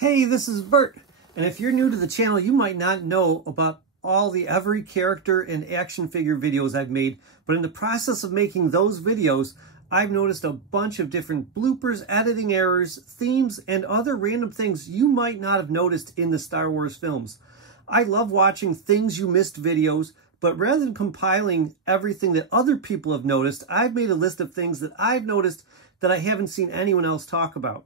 Hey, this is Bert, and if you're new to the channel, you might not know about all the every character and action figure videos I've made, but in the process of making those videos, I've noticed a bunch of different bloopers, editing errors, themes, and other random things you might not have noticed in the Star Wars films. I love watching things you missed videos, but rather than compiling everything that other people have noticed, I've made a list of things that I've noticed that I haven't seen anyone else talk about.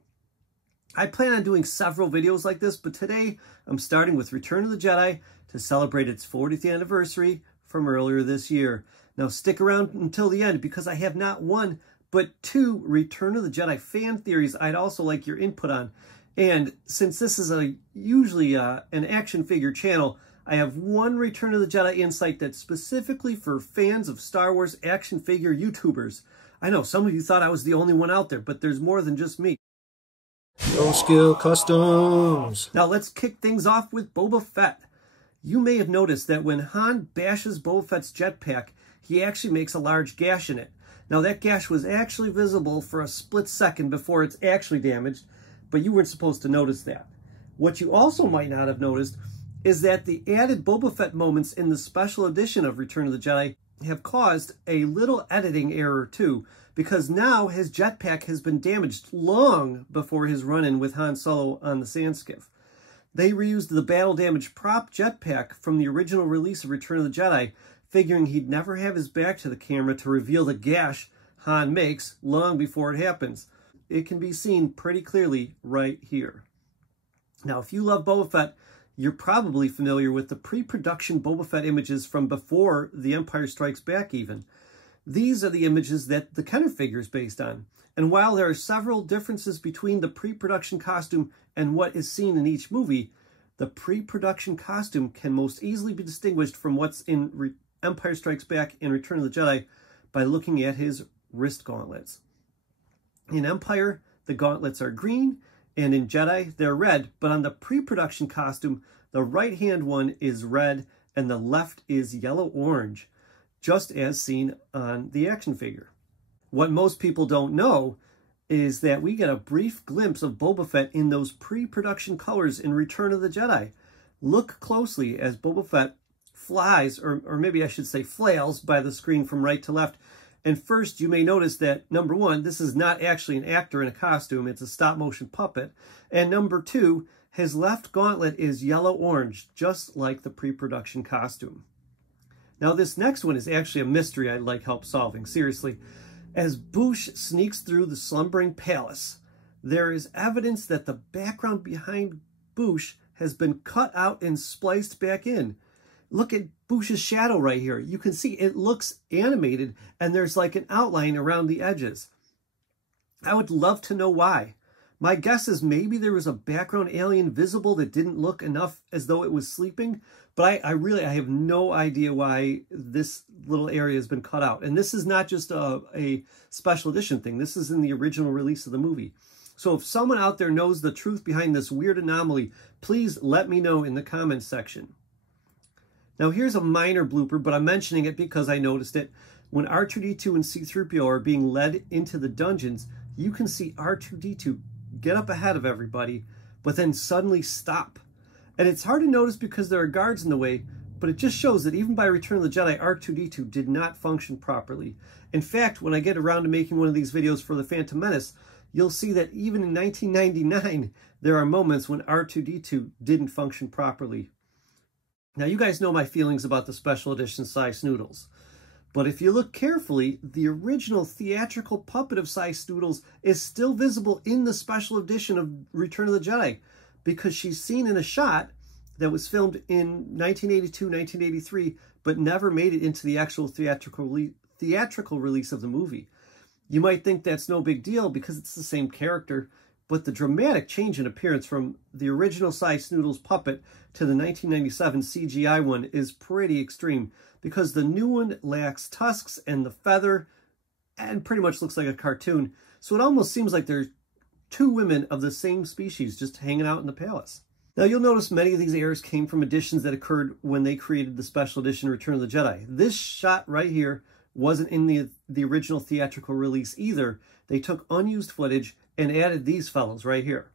I plan on doing several videos like this, but today I'm starting with Return of the Jedi to celebrate its 40th anniversary from earlier this year. Now stick around until the end because I have not one, but two Return of the Jedi fan theories I'd also like your input on. And since this is usually an action figure channel, I have one Return of the Jedi insight that's specifically for fans of Star Wars action figure YouTubers. I know some of you thought I was the only one out there, but there's more than just me. No skill customs. Now let's kick things off with Boba Fett. You may have noticed that when Han bashes Boba Fett's jetpack, he actually makes a large gash in it. Now that gash was actually visible for a split second before it's actually damaged, but you weren't supposed to notice that. What you also might not have noticed is that the added Boba Fett moments in the special edition of Return of the Jedi have caused a little editing error too, because now his jetpack has been damaged long before his run-in with Han Solo on the sand skiff. They reused the battle-damaged prop jetpack from the original release of Return of the Jedi, figuring he'd never have his back to the camera to reveal the gash Han makes long before it happens. It can be seen pretty clearly right here. Now, if you love Boba Fett, you're probably familiar with the pre-production Boba Fett images from before The Empire Strikes Back even. These are the images that the Kenner figure is based on. And while there are several differences between the pre-production costume and what is seen in each movie, the pre-production costume can most easily be distinguished from what's in Empire Strikes Back and Return of the Jedi by looking at his wrist gauntlets. In Empire, the gauntlets are green, and in Jedi, they're red, but on the pre-production costume, the right-hand one is red and the left is yellow-orange, just as seen on the action figure. What most people don't know is that we get a brief glimpse of Boba Fett in those pre-production colors in Return of the Jedi. Look closely as Boba Fett flies, or maybe I should say flails, by the screen from right to left. And first, you may notice that, number one, this is not actually an actor in a costume, it's a stop-motion puppet. And number two, his left gauntlet is yellow-orange, just like the pre-production costume. Now, this next one is actually a mystery I'd like help solving, seriously. As Boushh sneaks through the slumbering palace, there is evidence that the background behind Boushh has been cut out and spliced back in. Look at Boush's shadow right here. You can see it looks animated, and there's like an outline around the edges. I would love to know why. My guess is maybe there was a background alien visible that didn't look enough as though it was sleeping, but I have no idea why this little area has been cut out. And this is not just a special edition thing. This is in the original release of the movie. So if someone out there knows the truth behind this weird anomaly, please let me know in the comments section. Now here's a minor blooper, but I'm mentioning it because I noticed it. When R2-D2 and C-3PO are being led into the dungeons, you can see R2-D2 get up ahead of everybody, but then suddenly stop. And it's hard to notice because there are guards in the way, but it just shows that even by Return of the Jedi, R2-D2 did not function properly. In fact, when I get around to making one of these videos for The Phantom Menace, you'll see that even in 1999, there are moments when R2-D2 didn't function properly. Now, you guys know my feelings about the special edition Sy Snootles. But if you look carefully, the original theatrical puppet of Sy Snootles is still visible in the special edition of Return of the Jedi, because she's seen in a shot that was filmed in 1982, 1983, but never made it into the actual theatrical release of the movie. You might think that's no big deal because it's the same character, but the dramatic change in appearance from the original Sy Snootles puppet to the 1997 CGI one is pretty extreme, because the new one lacks tusks and the feather and pretty much looks like a cartoon. So it almost seems like there's two women of the same species just hanging out in the palace. Now you'll notice many of these errors came from additions that occurred when they created the special edition Return of the Jedi. This shot right here wasn't in the original theatrical release either. They took unused footage and added these fellows right here.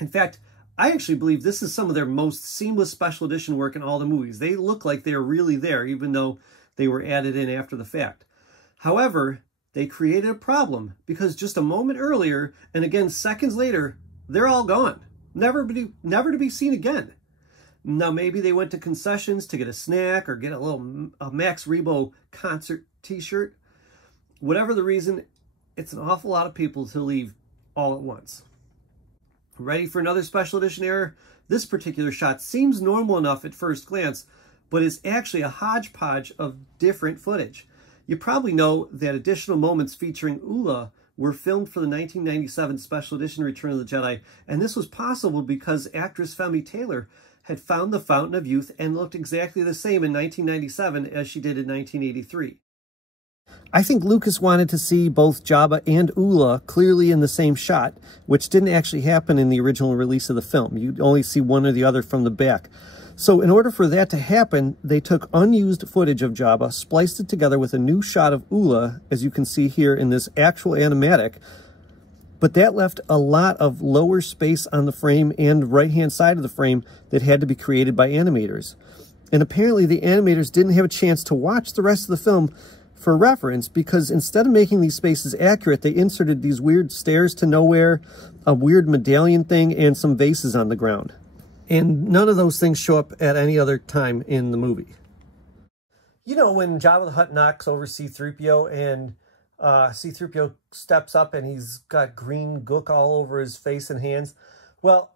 In fact, I actually believe this is some of their most seamless special edition work in all the movies. They look like they're really there, even though they were added in after the fact. However, they created a problem because just a moment earlier, and again seconds later, they're all gone. Never to be seen again. Now, maybe they went to concessions to get a snack or get a Max Rebo concert t-shirt. Whatever the reason, it's an awful lot of people to leave all at once. Ready for another special edition error? This particular shot seems normal enough at first glance, but is actually a hodgepodge of different footage. You probably know that additional moments featuring Ula were filmed for the 1997 special edition Return of the Jedi, and this was possible because actress Femi Taylor had found the Fountain of Youth and looked exactly the same in 1997 as she did in 1983. I think Lucas wanted to see both Jabba and Ula clearly in the same shot, which didn't actually happen in the original release of the film. You'd only see one or the other from the back. So in order for that to happen, they took unused footage of Jabba, spliced it together with a new shot of Ula, as you can see here in this actual animatic, but that left a lot of lower space on the frame and right-hand side of the frame that had to be created by animators. And apparently the animators didn't have a chance to watch the rest of the film for reference, because instead of making these spaces accurate, they inserted these weird stairs to nowhere, a weird medallion thing, and some vases on the ground. And none of those things show up at any other time in the movie. You know, when Jabba the Hutt knocks over C-3PO and C-3PO steps up and he's got green gook all over his face and hands? Well,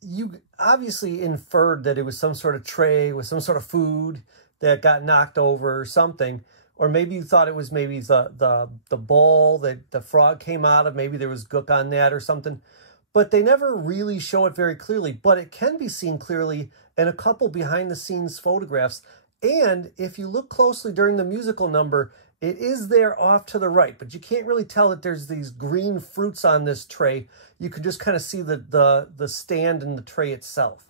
you obviously inferred that it was some sort of tray with some sort of food that got knocked over or something. Or maybe you thought it was maybe the bowl that the frog came out of. Maybe there was gook on that or something. But they never really show it very clearly. But it can be seen clearly in a couple behind-the-scenes photographs. And if you look closely during the musical number, it is there off to the right. But you can't really tell that there's these green fruits on this tray. You could just kind of see the stand and the tray itself.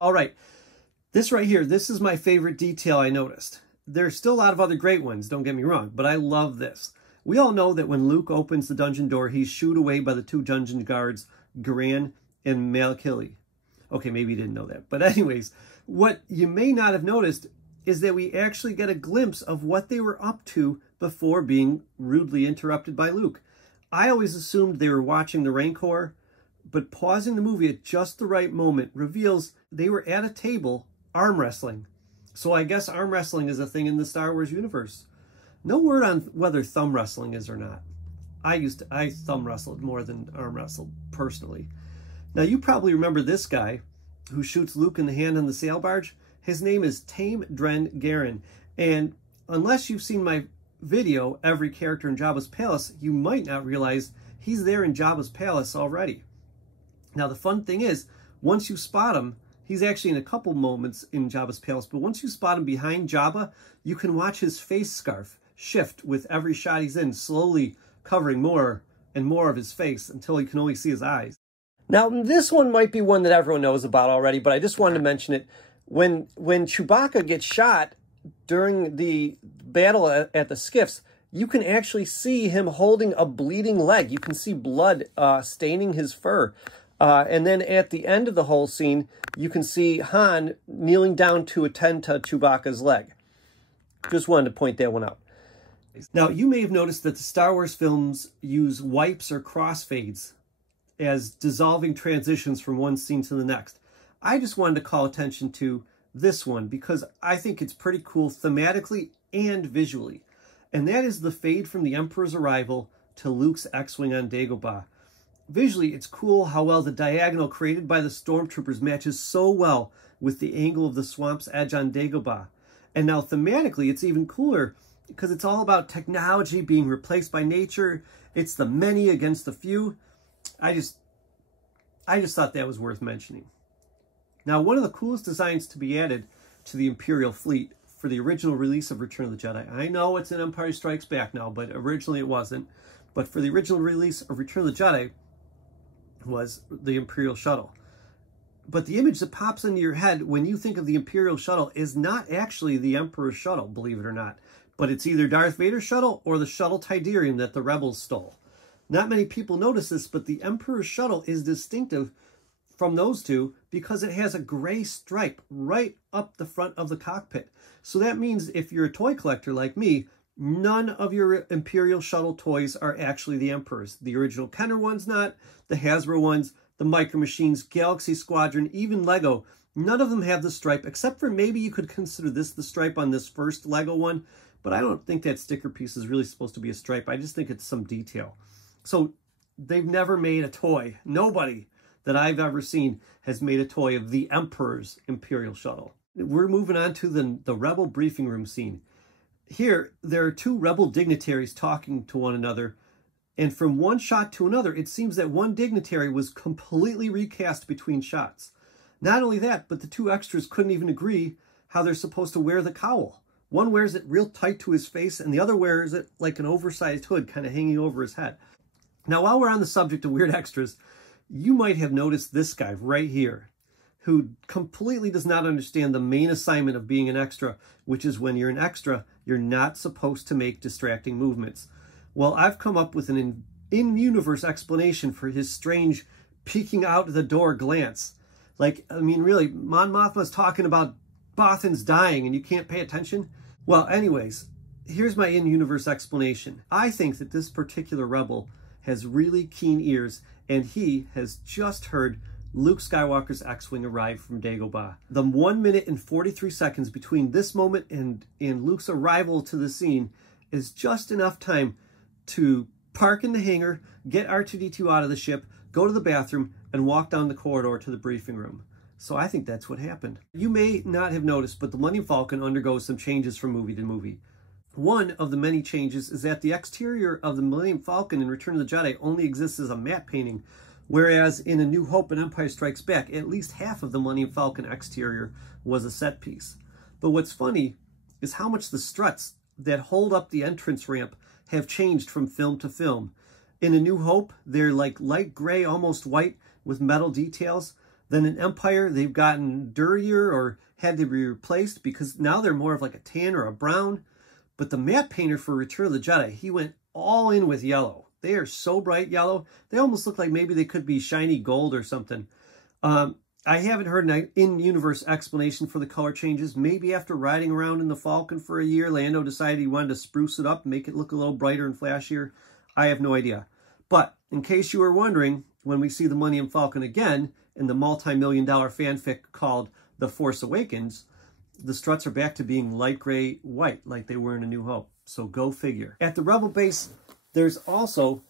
All right. This right here, this is my favorite detail I noticed. There's still a lot of other great ones, don't get me wrong, but I love this. We all know that when Luke opens the dungeon door, he's shooed away by the two dungeon guards, Garan and Malakili. Okay, maybe you didn't know that. But anyways, what you may not have noticed is that we actually get a glimpse of what they were up to before being rudely interrupted by Luke. I always assumed they were watching the Rancor, but pausing the movie at just the right moment reveals they were at a table arm wrestling. So I guess arm wrestling is a thing in the Star Wars universe. No word on whether thumb wrestling is or not. I thumb wrestled more than arm wrestled, personally. Now, you probably remember this guy who shoots Luke in the hand on the sail barge. His name is Tame Dren Garen. And unless you've seen my video, Every Character in Jabba's Palace, you might not realize he's there in Jabba's Palace already. Now, the fun thing is, once you spot him, he's actually in a couple moments in Jabba's Palace, but once you spot him behind Jabba, you can watch his face scarf shift with every shot he's in, slowly covering more and more of his face until you can only see his eyes. Now, this one might be one that everyone knows about already, but I just wanted to mention it. When Chewbacca gets shot during the battle at the skiffs, you can actually see him holding a bleeding leg. You can see blood staining his fur. And then at the end of the whole scene, you can see Han kneeling down to attend to Chewbacca's leg. Just wanted to point that one out. Now, you may have noticed that the Star Wars films use wipes or crossfades as dissolving transitions from one scene to the next. I just wanted to call attention to this one because I think it's pretty cool thematically and visually. And that is the fade from the Emperor's arrival to Luke's X-Wing on Dagobah. Visually, it's cool how well the diagonal created by the stormtroopers matches so well with the angle of the swamp's edge on Dagobah. And now thematically, it's even cooler because it's all about technology being replaced by nature. It's the many against the few. I just thought that was worth mentioning. Now, one of the coolest designs to be added to the Imperial fleet for the original release of Return of the Jedi. I know it's in Empire Strikes Back now, but originally it wasn't. But for the original release of Return of the Jedi was the Imperial shuttle. But the image that pops into your head when you think of the Imperial shuttle is not actually the Emperor's shuttle, believe it or not. But it's either Darth Vader's shuttle or the shuttle Tidarium that the rebels stole. Not many people notice this, but the Emperor's shuttle is distinctive from those two because it has a gray stripe right up the front of the cockpit. So that means if you're a toy collector like me, none of your Imperial Shuttle toys are actually the Emperor's. The original Kenner one's not, the Hasbro ones, the Micro Machines, Galaxy Squadron, even Lego. None of them have the stripe, except for maybe you could consider this the stripe on this first Lego one, but I don't think that sticker piece is really supposed to be a stripe. I just think it's some detail. So they've never made a toy. Nobody that I've ever seen has made a toy of the Emperor's Imperial Shuttle. We're moving on to the Rebel briefing room scene. Here, there are two Rebel dignitaries talking to one another, and from one shot to another, it seems that one dignitary was completely recast between shots. Not only that, but the two extras couldn't even agree how they're supposed to wear the cowl. One wears it real tight to his face, and the other wears it like an oversized hood kind of hanging over his head. Now, while we're on the subject of weird extras, you might have noticed this guy right here, who completely does not understand the main assignment of being an extra, which is when you're an extra, you're not supposed to make distracting movements. Well, I've come up with an in-universe explanation for his strange peeking out the door glance. Like, I mean, really, Mon Mothma's talking about Bothan's dying and you can't pay attention? Well, anyways, here's my in-universe explanation. I think that this particular rebel has really keen ears, and he has just heard Luke Skywalker's X-Wing arrive from Dagobah. The 1 minute and 43 seconds between this moment and Luke's arrival to the scene is just enough time to park in the hangar, get R2-D2 out of the ship, go to the bathroom, and walk down the corridor to the briefing room. So I think that's what happened. You may not have noticed, but the Millennium Falcon undergoes some changes from movie to movie. One of the many changes is that the exterior of the Millennium Falcon in Return of the Jedi only exists as a matte painting, whereas in A New Hope and Empire Strikes Back, at least half of the Millennium Falcon exterior was a set piece. But what's funny is how much the struts that hold up the entrance ramp have changed from film to film. In A New Hope, they're like light gray, almost white, with metal details. Then in Empire, they've gotten dirtier or had to be replaced because now they're more of like a tan or a brown. But the matte painter for Return of the Jedi, he went all in with yellow. They are so bright yellow. They almost look like maybe they could be shiny gold or something. I haven't heard an in-universe explanation for the color changes. Maybe after riding around in the Falcon for a year, Lando decided he wanted to spruce it up, make it look a little brighter and flashier. I have no idea. But in case you were wondering, when we see the Millennium Falcon again in the multi-million-dollar fanfic called The Force Awakens, the struts are back to being light gray white like they were in A New Hope. So go figure. At the Rebel base, there's also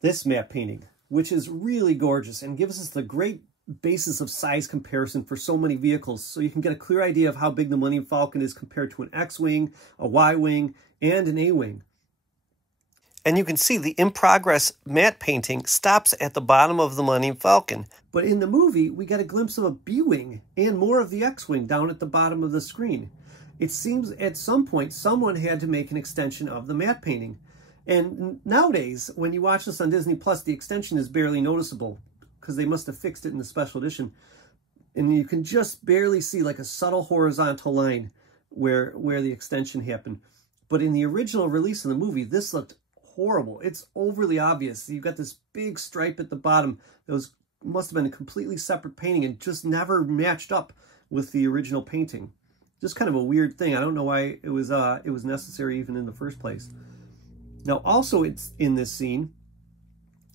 this matte painting, which is really gorgeous and gives us the great basis of size comparison for so many vehicles, so you can get a clear idea of how big the Millennium Falcon is compared to an X-Wing, a Y-Wing, and an A-Wing. And you can see the in-progress matte painting stops at the bottom of the Millennium Falcon. But in the movie, we get a glimpse of a B-Wing and more of the X-Wing down at the bottom of the screen. It seems at some point someone had to make an extension of the matte painting. And nowadays, when you watch this on Disney+, the extension is barely noticeable because they must have fixed it in the special edition. And you can just barely see like a subtle horizontal line where the extension happened. But in the original release of the movie, this looked horrible. It's overly obvious. You've got this big stripe at the bottom that must have been a completely separate painting and just never matched up with the original painting. Just kind of a weird thing. I don't know why it was necessary even in the first place. Now, also it's in this scene,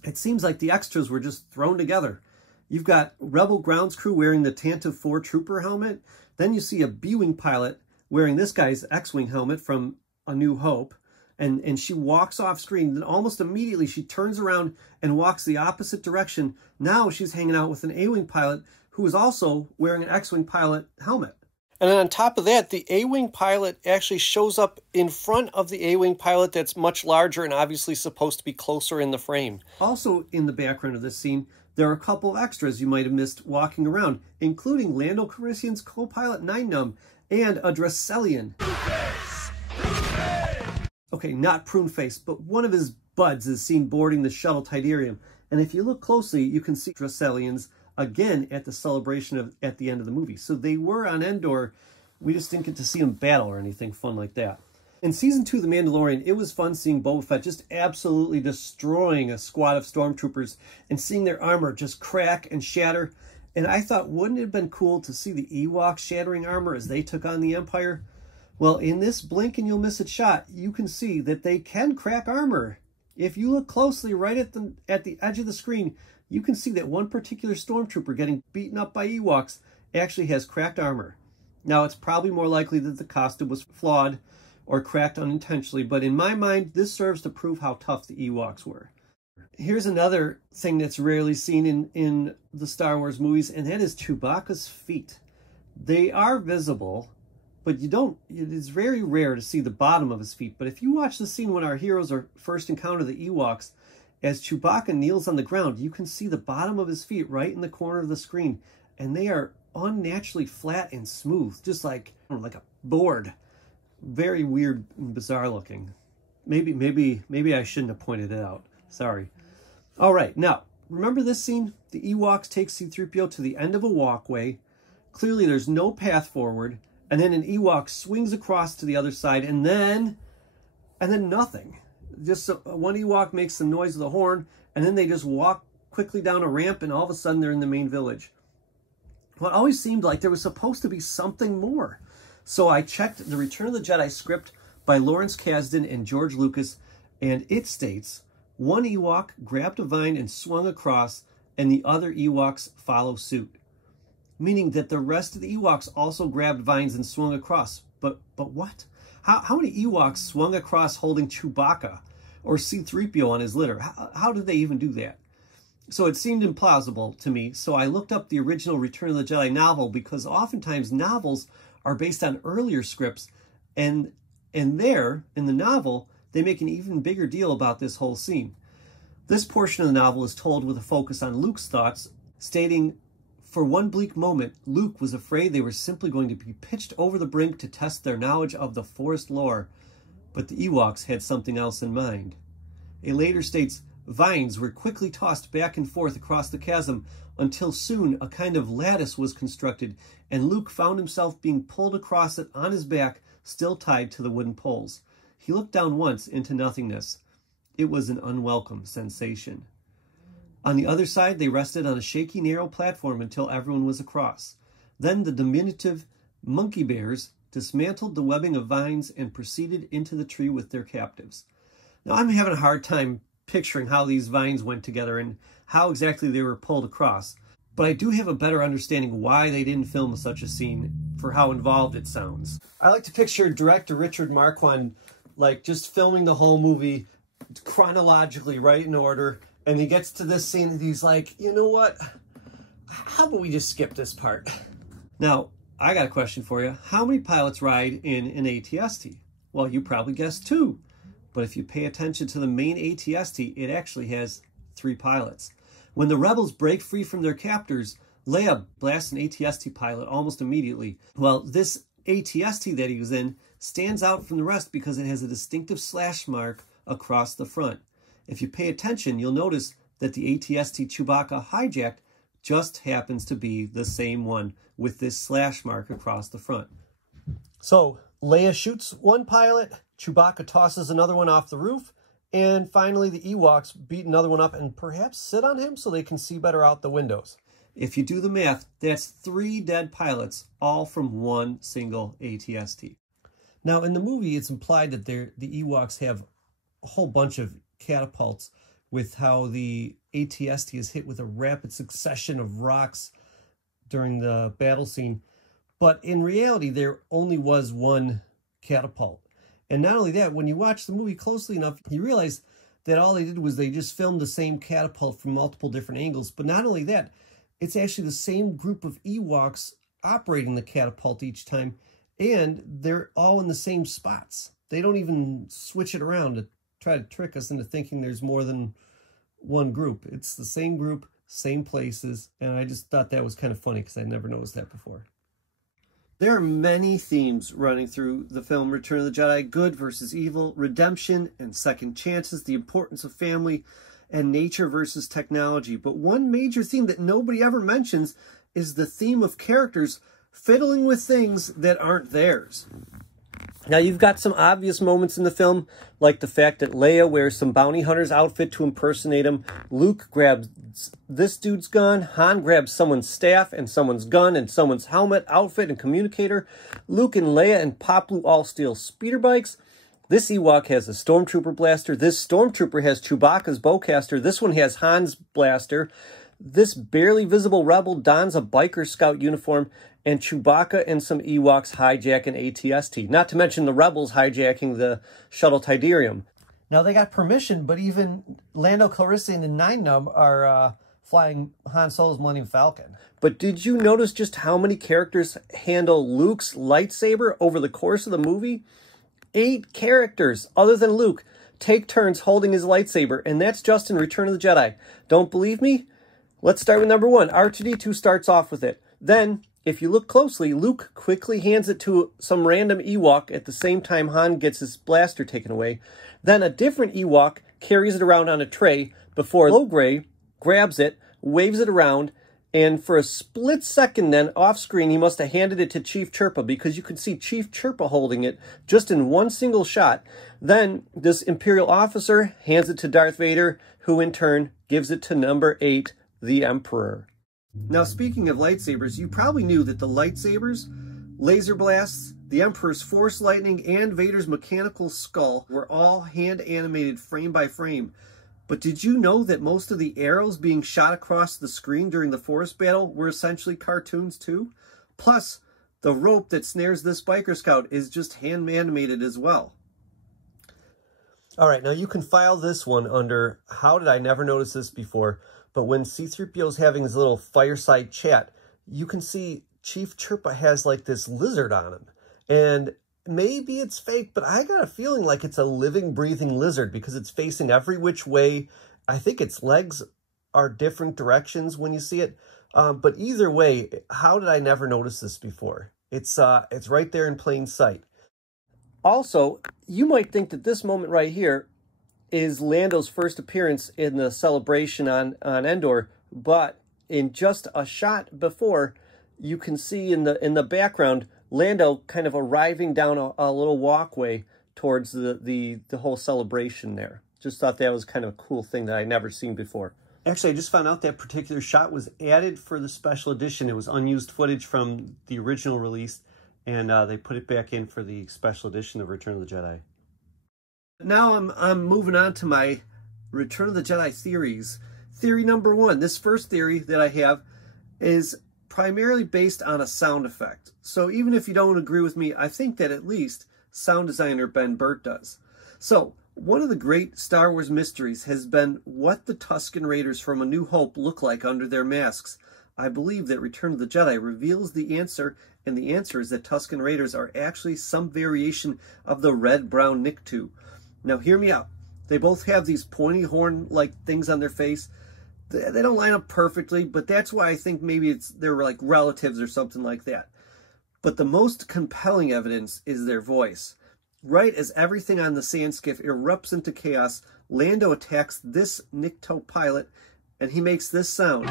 it seems like the extras were just thrown together. You've got Rebel grounds crew wearing the Tantive 4 Trooper helmet. Then you see a B-Wing pilot wearing this guy's X-Wing helmet from A New Hope. And she walks off screen. Then almost immediately she turns around and walks the opposite direction. Now she's hanging out with an A-Wing pilot who is also wearing an X-Wing pilot helmet. And then on top of that, the A-Wing pilot actually shows up in front of the A-Wing pilot that's much larger and obviously supposed to be closer in the frame. Also in the background of this scene, there are a couple of extras you might have missed walking around, including Lando Calrissian's co-pilot Nine Numb and a Dracelian. Okay, not Pruneface, but one of his buds is seen boarding the shuttle Tidarium. And if you look closely, you can see Dracelians again at the celebration at the end of the movie. So they were on Endor. We just didn't get to see them battle or anything fun like that. In Season 2 of The Mandalorian, it was fun seeing Boba Fett just absolutely destroying a squad of stormtroopers and seeing their armor just crack and shatter. And I thought, wouldn't it have been cool to see the Ewoks shattering armor as they took on the Empire? Well, in this blink and you'll miss it shot, you can see that they can crack armor. If you look closely right at the edge of the screen, you can see that one particular stormtrooper getting beaten up by Ewoks actually has cracked armor. Now, it's probably more likely that the costume was flawed or cracked unintentionally, but in my mind, this serves to prove how tough the Ewoks were. Here's another thing that's rarely seen in the Star Wars movies, and that is Chewbacca's feet. They are visible, but it is very rare to see the bottom of his feet. But if you watch the scene when our heroes first encounter the Ewoks, as Chewbacca kneels on the ground, you can see the bottom of his feet right in the corner of the screen, and they are unnaturally flat and smooth, just like a board. Very weird and bizarre looking. Maybe I shouldn't have pointed it out. Sorry. All right, now, remember this scene? The Ewoks take C-3PO to the end of a walkway. Clearly, there's no path forward. And then an Ewok swings across to the other side, and then nothing. Just one Ewok makes some noise with a horn, and then they just walk quickly down a ramp, and all of a sudden they're in the main village. Well, it always seemed like there was supposed to be something more. So I checked the Return of the Jedi script by Lawrence Kasdan and George Lucas, and it states, one Ewok grabbed a vine and swung across, and the other Ewoks follow suit. Meaning that the rest of the Ewoks also grabbed vines and swung across. But what? How many Ewoks swung across holding Chewbacca or C-3PO on his litter? How did they even do that? So it seemed implausible to me, so I looked up the original Return of the Jedi novel, because oftentimes novels are based on earlier scripts, and there, in the novel, they make an even bigger deal about this whole scene. This portion of the novel is told with a focus on Luke's thoughts, stating, for one bleak moment, Luke was afraid they were simply going to be pitched over the brink to test their knowledge of the Force lore, but the Ewoks had something else in mind. It later states, vines were quickly tossed back and forth across the chasm until soon a kind of lattice was constructed, and Luke found himself being pulled across it on his back, still tied to the wooden poles. He looked down once into nothingness. It was an unwelcome sensation. On the other side, they rested on a shaky, narrow platform until everyone was across. Then the diminutive monkey bears dismantled the webbing of vines and proceeded into the tree with their captives. Now, I'm having a hard time picturing how these vines went together and how exactly they were pulled across, but I do have a better understanding why they didn't film such a scene for how involved it sounds. I like to picture director Richard Marquand like just filming the whole movie chronologically, right in order, and he gets to this scene and he's like, you know what? How about we just skip this part? Now, I got a question for you. How many pilots ride in an ATST? Well, you probably guessed 2. But if you pay attention to the main ATST, it actually has 3 pilots. When the rebels break free from their captors, Leia blasts an ATST pilot almost immediately. Well, this ATST that he was in stands out from the rest because it has a distinctive slash mark across the front. If you pay attention, you'll notice that the ATST Chewbacca hijacked just happens to be the same one with this slash mark across the front. So Leia shoots one pilot, Chewbacca tosses another one off the roof, and finally the Ewoks beat another one up and perhaps sit on him so they can see better out the windows. If you do the math, that's 3 dead pilots, all from one single ATST. Now, in the movie, it's implied that the Ewoks have a whole bunch of catapults with how the ATST is hit with a rapid succession of rocks during the battle scene. But in reality, there only was one catapult. And not only that, when you watch the movie closely enough, you realize that all they did was they just filmed the same catapult from multiple different angles. But not only that, it's actually the same group of Ewoks operating the catapult each time, and they're all in the same spots. They don't even switch it around to try to trick us into thinking there's more than one group. It's the same group, same places, and I just thought that was kind of funny because I never noticed that before. There are many themes running through the film Return of the Jedi: good versus evil, redemption and second chances, the importance of family, and nature versus technology. But one major theme that nobody ever mentions is the theme of characters fiddling with things that aren't theirs. Now, you've got some obvious moments in the film, like the fact that Leia wears some bounty hunter's outfit to impersonate him. Luke grabs this dude's gun. Han grabs someone's staff and someone's gun and someone's helmet, outfit, and communicator. Luke and Leia and Papu all steal speeder bikes. This Ewok has a Stormtrooper blaster. This Stormtrooper has Chewbacca's bowcaster. This one has Han's blaster. This barely visible rebel dons a biker scout uniform, and Chewbacca and some Ewoks hijack an AT-ST. Not to mention the rebels hijacking the shuttle Tidarium. Now, they got permission, but even Lando Calrissian and Nine Nub are flying Han Solo's Millennium Falcon. But did you notice just how many characters handle Luke's lightsaber over the course of the movie? 8 characters, other than Luke, take turns holding his lightsaber, and that's just in Return of the Jedi. Don't believe me? Let's start with number 1. R2-D2 starts off with it. Then, if you look closely, Luke quickly hands it to some random Ewok at the same time Han gets his blaster taken away. Then a different Ewok carries it around on a tray before Logray grabs it, waves it around, and for a split second then, off-screen, he must have handed it to Chief Chirpa because you could see Chief Chirpa holding it just in one single shot. Then this Imperial officer hands it to Darth Vader, who in turn gives it to number 8, the Emperor. Now, speaking of lightsabers, you probably knew that the lightsabers, laser blasts, the Emperor's Force Lightning, and Vader's mechanical skull were all hand-animated frame by frame. But did you know that most of the arrows being shot across the screen during the Force battle were essentially cartoons too? Plus, the rope that snares this biker scout is just hand-animated as well. All right, now you can file this one under, how did I never notice this before? But when C-3PO's having his little fireside chat, you can see Chief Chirpa has like this lizard on him. And maybe it's fake, but I got a feeling like it's a living, breathing lizard because it's facing every which way. I think its legs are different directions when you see it. But either way, how did I never notice this before? It's right there in plain sight. Also, you might think that this moment right here is Lando's first appearance in the celebration on Endor, but in just a shot before, you can see in the background Lando kind of arriving down a little walkway towards the whole celebration there. Just thought that was kind of a cool thing that I'd never seen before. Actually, I just found out that particular shot was added for the special edition. It was unused footage from the original release, and they put it back in for the special edition of Return of the Jedi. Now I'm moving on to my Return of the Jedi theories. Theory number 1. This first theory that I have is primarily based on a sound effect. So even if you don't agree with me, I think that at least sound designer Ben Burtt does. So one of the great Star Wars mysteries has been what the Tusken Raiders from A New Hope look like under their masks. I believe that Return of the Jedi reveals the answer, and the answer is that Tusken Raiders are actually some variation of the red-brown Nikto. Now, hear me out. They both have these pointy horn-like things on their face. They don't line up perfectly, but that's why I think maybe they're like relatives or something like that. But the most compelling evidence is their voice. Right as everything on the sand skiff erupts into chaos, Lando attacks this Nikto pilot, and he makes this sound.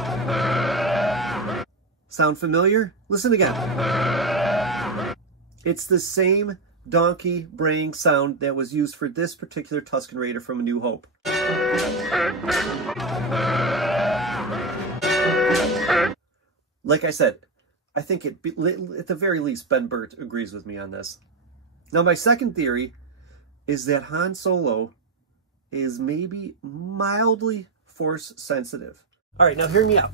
Sound familiar? Listen again. It's the same donkey braying sound that was used for this particular Tusken Raider from A New Hope. Like I said, I think at the very least Ben Burtt agrees with me on this. Now, my second theory is that Han Solo is maybe mildly Force sensitive. All right, now hear me out.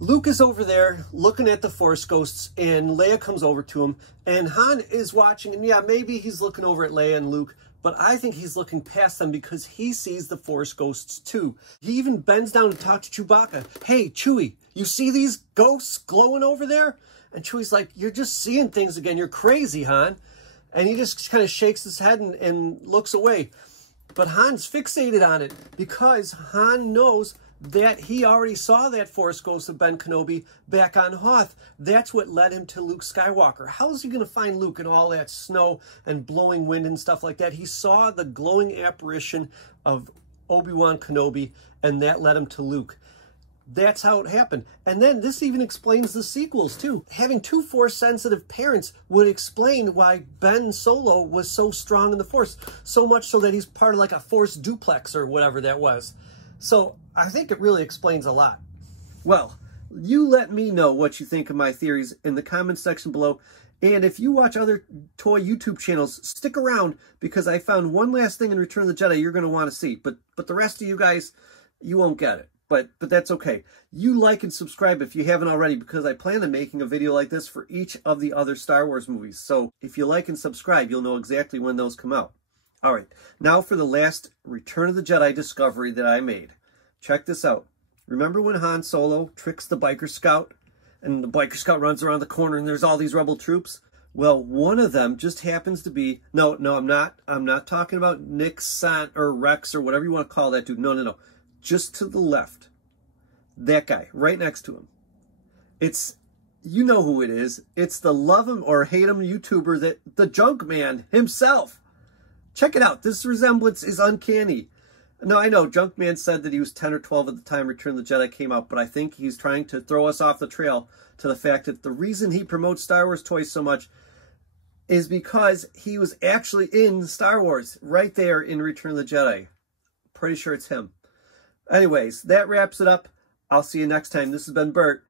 Luke is over there looking at the Force ghosts, and Leia comes over to him, and Han is watching, and yeah, maybe he's looking over at Leia and Luke, but I think he's looking past them because he sees the Force ghosts too. He even bends down to talk to Chewbacca. Hey, Chewie, you see these ghosts glowing over there? And Chewie's like, you're just seeing things again. You're crazy, Han. And he just kind of shakes his head and looks away. But Han's fixated on it because Han knows that he already saw that Force ghost of Ben Kenobi back on Hoth. That's what led him to Luke Skywalker. How is he going to find Luke in all that snow and blowing wind and stuff like that? He saw the glowing apparition of Obi-Wan Kenobi, and that led him to Luke. That's how it happened. And then this even explains the sequels too. Having two Force-sensitive parents would explain why Ben Solo was so strong in the Force, so much so that he's part of like a Force duplex or whatever that was. So I think it really explains a lot. Well, you let me know what you think of my theories in the comments section below. And if you watch other toy YouTube channels, stick around because I found one last thing in Return of the Jedi you're going to want to see. But the rest of you guys, you won't get it. But that's okay. You like and subscribe if you haven't already, because I plan on making a video like this for each of the other Star Wars movies. So if you like and subscribe, you'll know exactly when those come out. All right, now for the last Return of the Jedi discovery that I made. Check this out. Remember when Han Solo tricks the biker scout, and the biker scout runs around the corner and there's all these rebel troops? Well, one of them just happens to be, no, I'm not talking about Nick Sant or Rex or whatever you want to call that dude. No. Just to the left. That guy, right next to him. It's, you know who it is. It's the love him or hate him YouTuber, the Junk Man himself. Check it out. This resemblance is uncanny. No, I know, Junkman said that he was 10 or 12 at the time Return of the Jedi came out, but I think he's trying to throw us off the trail to the fact that the reason he promotes Star Wars toys so much is because he was actually in Star Wars, right there in Return of the Jedi. Pretty sure it's him. Anyways, that wraps it up. I'll see you next time. This has been Bert.